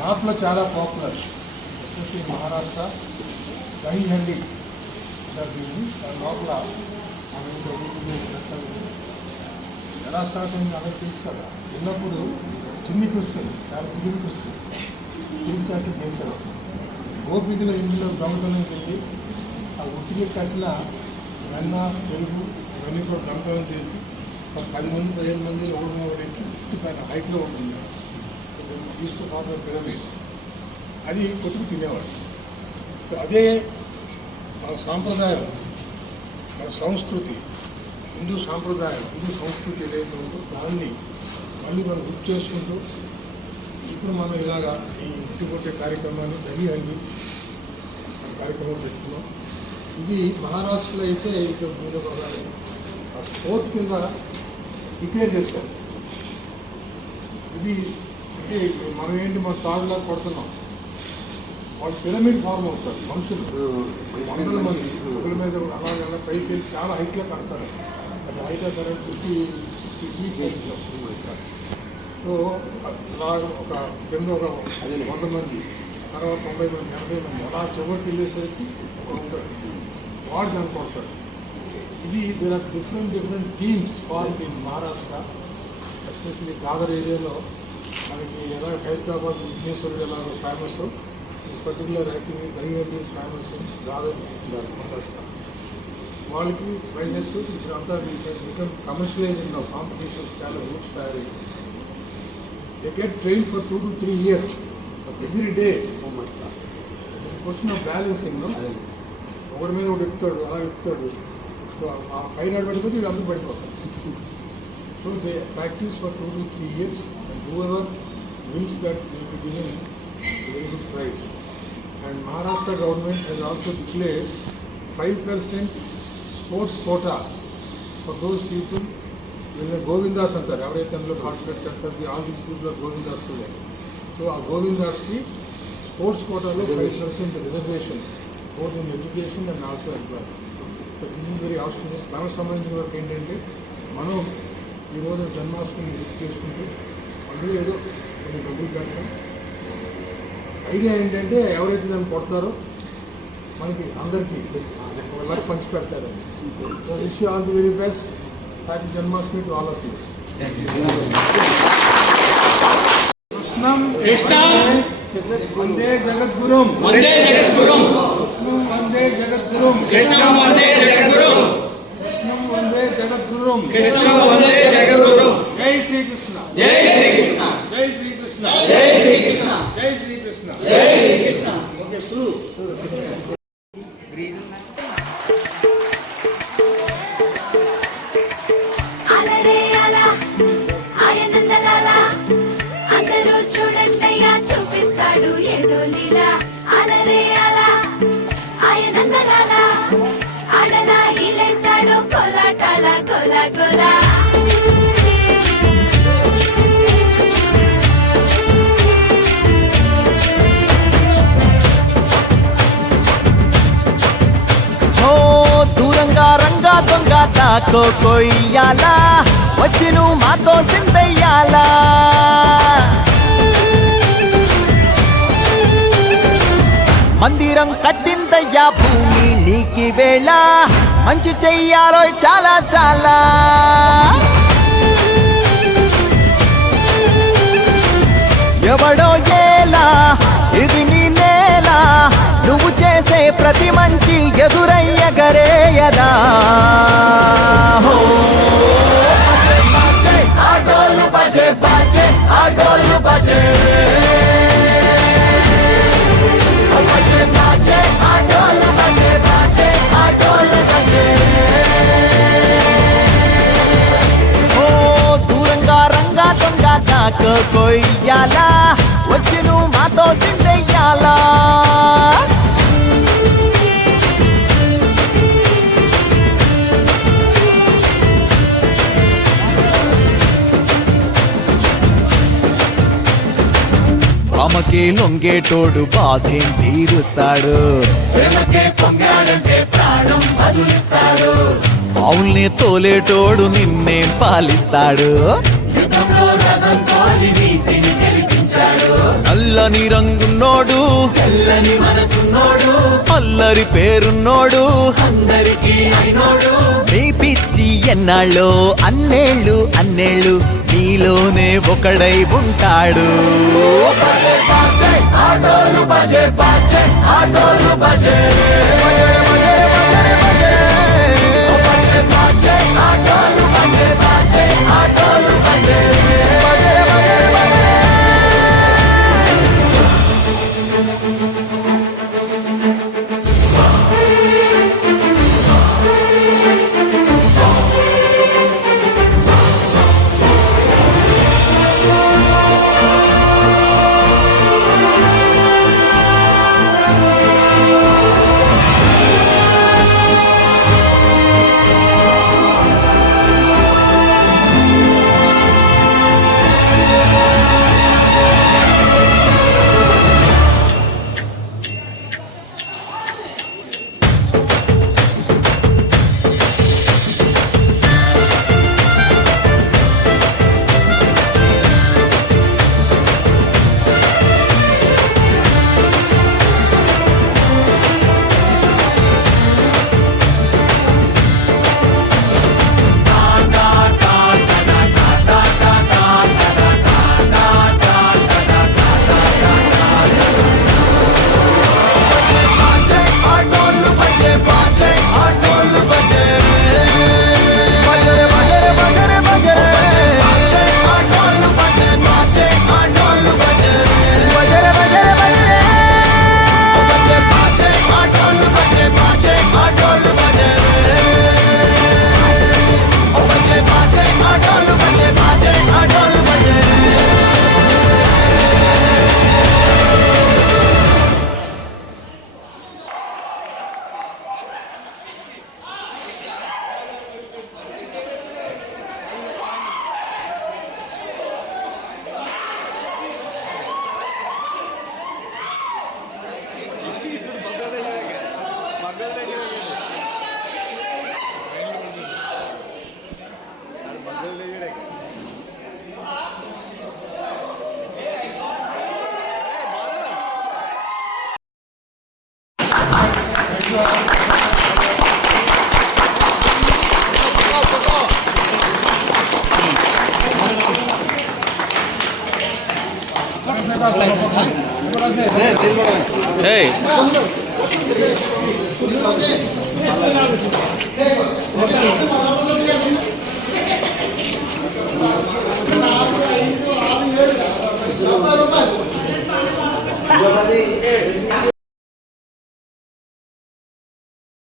నార్త్లో చాలా popular, especially Maharashtra dahi handi దీన్ని దాని లోపల ఎలా స్టార్ట్ అయింది అనేది తెలుసు కదా. చిన్నప్పుడు చిన్నికి వస్తుంది, చాలా పిగిలికి వస్తుంది, చిన్ని కాసి చేశారు. గోపికలు ఇందులో దొంగతనం వెళ్ళి ఆ ఉట్టికి కట్టిన వెన్న పెరుగు ఇవన్నీ కూడా దొంగతనం చేసి ఒక 10 మంది 15 మంది ఓడినవాడికి ఉట్టి పైన హైట్లో ఉంటుంది. తీసుకు పాపం పిరమిడ్ అది కొట్టుకు తినేవాడు. అదే మన సాంప్రదాయం, మన సంస్కృతి, హిందూ సాంప్రదాయం, హిందూ సంస్కృతి ఏదైతే ఉందో దాన్ని మళ్ళీ మనం గుర్తు చేసుకుంటూ ఇప్పుడు మనం ఇలాగా ఈ ఇంటి కొట్టే కార్యక్రమాన్ని దహీ హండీ కార్యక్రమం పెట్టుకున్నాం. ఇది మహారాష్ట్రలో అయితే ఇక మీరు ఆ స్పోర్ట్ కింద డిక్లేర్ చేశారు. ఇది అంటే మనం ఏంటి మన తాడులా కొడుతున్నాం. వాళ్ళు పిరమిడ్ ఫార్మ్ అవుతారు మనుషులు, 100 మంది ఒకరి మీద అలాగే పైకి వెళ్ళి చాలా హైట్లో కడతారు. అది హైట్లో కరెంట్ 50 హైట్లో. సో అలా ఒక కింద ఒక 100 మంది, తర్వాత 90 మంది, 80 మంది అలా చివరికి వెళ్ళేసరికి ఒక ఉంటాడు, వాడు దాన్ని కొడతాడు. ఇది there are different teams form in Maharashtra, especially Dadar ఏరియాలో. మనకి ఎలా హైదరాబాద్ విఘ్నేశ్వరుడు ఎలా famous, particular activity dahi handi famous Dadar Maharashtra. వాళ్ళకి ప్రైజెస్ ఇప్పుడు అంతా బికమ్ కమర్షియలైజ్ ఉన్న కాంపిటీషన్స్ చాలా గ్రూప్స్ తయారయ్యాయి. They get train for 2 to 3 years every day. Question of balancing, ఒకటి మీద ఒకటి ఎక్కుతాడు, అలా ఎక్కుతాడు. సో ఆ పైన పడిపోతే వీళ్ళు అందరూ పడిపోతారు. So they practice for 2 to 3 years and whoever wins that will be given a very good prize. And Maharashtra government has also declared 5% sports quota for those people. వీళ్ళని గోవిందాస్ అంటారు, ఎవరైతే అందులో పార్టిసిపేట్ చేస్తారు. All these people are Govindas student. So ఆ గోవిందాస్కి sports కోటాలో 5% reservation both in education and also employment. So this is very auspicious. దానికి సంబంధించిన వరకు ఏంటంటే మనం ఈరోజు జన్మాష్టమిని గుర్తు చేసుకుంటూ అందులో ఏదో కొన్ని డబ్బులు పెడతాం. ఐడియా ఏంటంటే ఎవరైతే దాన్ని కొడతారో మనకి అందరికీ లక్ పంచి పెడతారు. So wish you all the very best. Happy Janmashtami to all of you. కృష్ణం వందే జగద్గురుం, వందే జగద్గురుం, కృష్ణం వందే జగద్గురుం, కృష్ణం వందే జగద్గురుం, కృష్ణం వందే జగద్గురుం, కృష్ణం వందే జగద్గురుం. జై శ్రీకృష్ణ, జై శ్రీకృష్ణ, జై శ్రీకృష్ణ, జై శ్రీకృష్ణ, జై శ్రీకృష్ణ, జై శ్రీకృష్ణ. ఓకే, సురు చూపిస్తాడు ఏదో లీలా. అలరే అలా ఆయనందలాల ఆడలా ఇలేసాడు కోలాటాల కోలా కోలా. దూరంగా రంగా దొంగ దాకో కొయ్యాలా, వచ్చి నువ్వు మాతో సిందయ్యాలా. మందిరం కట్టిందయ్యా భూమి నీకి వేళ, మంచి చెయ్యాలో చాలా చాలా. ఎవడో ఏలా ఇది నీ నేల, నువ్వు చేసే ప్రతి మంచి ఎదురయ్యగరేయదా. ఆటోలు బజే బాజే, ఆటోలు బజే బాజే, ఆటోలు బజే బాజే, ఆటోలు బజే. ఓ దూరంగా రంగా దొంగ దాకో కొయ్యాలా, వచ్చి నువ్వు మాతో సిందయ్యాలా. రామకే లొంగేటోడు బాధేం తీరుస్తాడు, ప్రేమకే పొంగాడంటే ప్రాణం బదులిస్తాడు. ఆవుల్ని తోలేటోడు నిన్నేం పాలిస్తాడు, యుద్ధ యుద్ధంలో రథం తోలి నీతిని గెలిపించాడు. నల్లని రంగున్నోడు తెల్లని మనసున్నోడు అల్లరి పేరున్నోడు అందరికీ అయినోడు. మీ పిచ్చి ఎన్నాళ్ళో అన్నేళ్ళు అన్నేళ్ళు నీలోనే ఒకడై ఉంటాడు. బజే బాజే ఆటోలు బజే బాజే ఆటోలు బజే బజే బజే బజే బజే బాజే ఆటోలు బజే బాజే ఆటోలు బజే బజే బజే బజే. Hey.